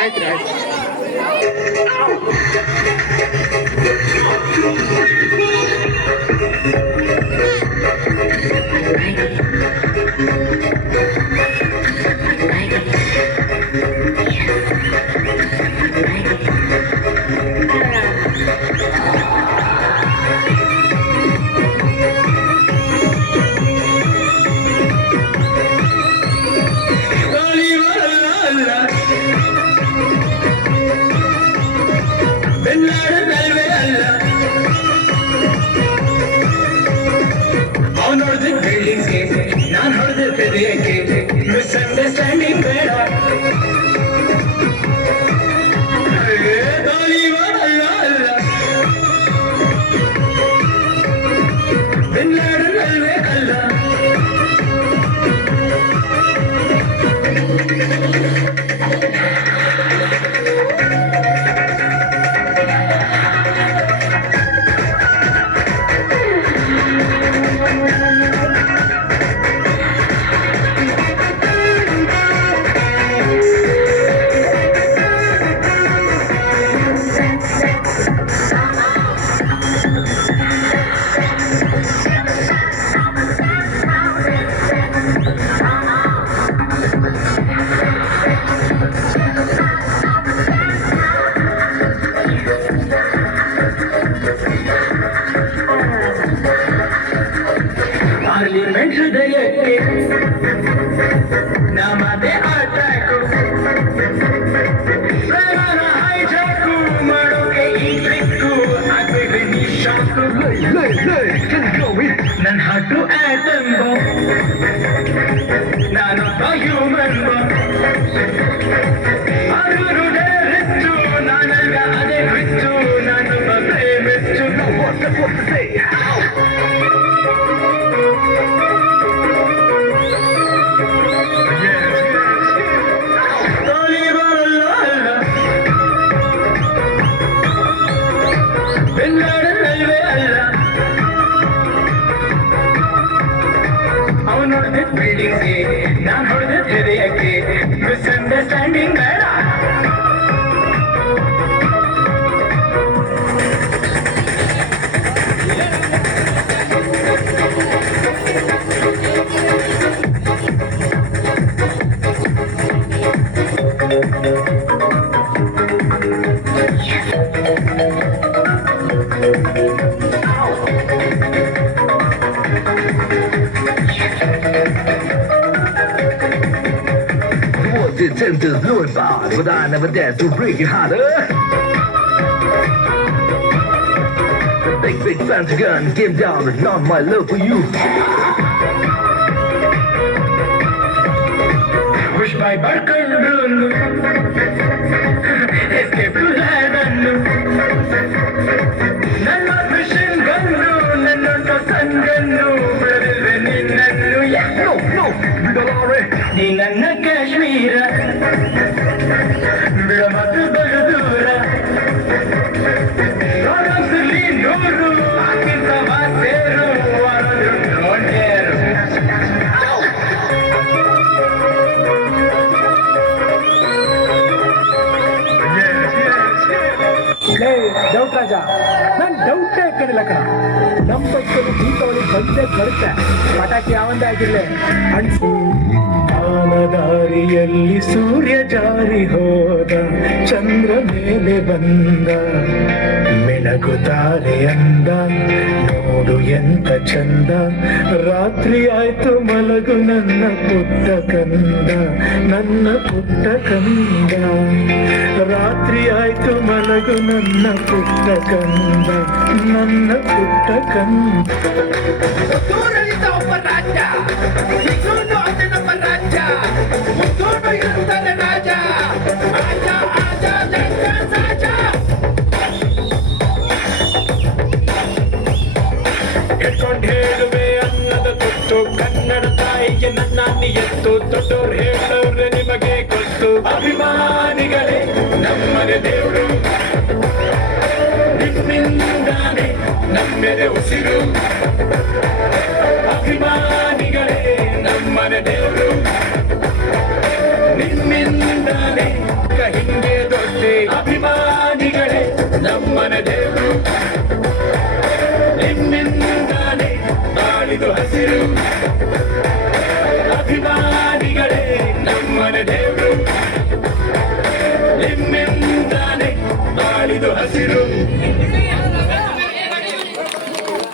ಆಯ್ತು ಆಯ್ತು. ನಾನು ಹೊಡೆದ ಬೆದೆಯಕ್ಕೆ ಮಿಸ್ಅಂಡರ್ಸ್ಟ್ಯಾಂಡಿಂಗ್ ಬೇಡ. ಅಲ್ಲ ಅಲ್ಲ ಬಿನ್ ಲಾಡನ್ ಅಲ್ವೇ ಅಲ್ಲ. ಪಾರ್ಲಿಮೆಂಟ್ ಹೃದಯಕ್ಕೆ ನಮ್ಮದೇ ಅಟ್ಯಾಕು, ಪ್ರಯಾಣ ಹೈಜಾಕು ಮಾಡೋಕೆ ಈ ಟ್ರಿಕ್ಕು ಆಗ್ಬೇಕು ನೀ ಶಾಕು. ನನ್ನ ಹಾಟು ಆಟಮ್ ನಾನೊಬ್ಬ ಹ್ಯೂಮನ್ ಅವರು ರಿಚ್ಚು ನಾನಲ್ಲ ಅದೇ ರಿಚ್ಚು ನಾನೊಬ್ಬ ಪ್ರೇಮಿಚ್ಚು. ಅವನು ಹೊಡೆದ ಬಿಲ್ಡಿಂಗ್ಗೆ ನಾನು ಹೊಡೆದ ಹೃದಯಕ್ಕೆ ಮಿಸ್ಅಂಡರ್ಸ್ಟ್ಯಾಂಡಿಂಗ್ ಬೇಡ. Tempted to know it bad, but I never dared to break it harder. The big pentagon came down with not my love for you. Wish my barkal rule escape to ladanu nanna mission gannu nannonto sangannu bradilve ninnannu. No, Bidalare. ನೀ ನನ್ನ ಕಾಶ್ಮೀರ ಬಿಡ ಮತ್ತು ಬಗದೂರ ನೋಡೋದ್ರಲ್ಲಿ ನೂರು ಹಾಕಿಂತ ಮಾತೇರು ಅವರು ನೋಡ್ಯಾರು. Doubt ರಾಜ, ನಾನು ಡೌಟೇ ಹಾಕೊಂಡಿಲ್ಲ ಕಣ. ನಮ್ಮ ಪಕ್ಷದಲ್ಲಿ ದೀಪಾವಳಿ ಬಂದೇ ಬರುತ್ತೆ, ಪಟಾಕಿ ಯಾವಂದೇ ಆಗಿರ್ಲೆ ಅನ್ಸಿ. ದಾರಿಯಲ್ಲಿ ಸೂರ್ಯ ಜಾರಿ ಹೋದ, ಚಂದ್ರ ಮೇಲೆ ಬಂದ, ಮಿಣಗುತ್ತಾರೆ ಅಂದ, ನೋಡು ಎಂತ ಚಂದ. ರಾತ್ರಿ ಆಯ್ತು ಮಲಗು ನನ್ನ ಪುಟ್ಟ ಕಂದ, ನನ್ನ ಪುಟ್ಟ ಕಂದ. ರಾತ್ರಿ ಆಯ್ತು ಮಲಗು ನನ್ನ ಪುಟ್ಟ ಕಂದ, ನನ್ನ ಪುಟ್ಟ ಕಂದ. ಒಬ್ಬ ರಾಜ, ಇನ್ನೊಂದು ಅದನ್ನೊಬ್ಬ ರಾಜ, ಮುತ್ತೂರು ಇರುತ್ತದೆ ರಾಜ. ಆಜ ಆಜ ಜಂಗ ಸಾಜ. ಎತ್ಕೊಂಡು ಹೇಳುವೆ ಅನ್ನದ ತುತ್ತು, ಕನ್ನಡ ತಾಯಿಗೆ ನನ್ನ ನಿಯತ್ತು. ದೊಡ್ಡೋರು ಹೇಳೋರೆ ನಿಮಗೆ ಗೊತ್ತು, ಅಭಿಮಾನಿಗಳೇ ನಮ್ಮನೆ ದೇವರು. ನಿಮ್ಮಿಂದಾನೆ ನಮ್ಮೆದೆ ಉಸಿರು, ಅಭಿಮಾನಿಗಳೇ ನಮ್ಮನೆ ದೇವರು. ನಿಮ್ಮಿಂದಾನೆ ಹಿಂಗೆ ದೊಡ್ಡೆ ಅಭಿಮಾನಿಗಳೇ ನಮ್ಮನ ದೇವರು ನಿಮ್ಮಿಂದಾನೆ ಬಾಳಿದು ಹಸಿರು ಅಭಿಮಾನಿಗಳೇ ನಮ್ಮನ ದೇವರು ನಿಮ್ಮಿಂದಾನೆ ಬಾಳಿದು ಹಸಿರು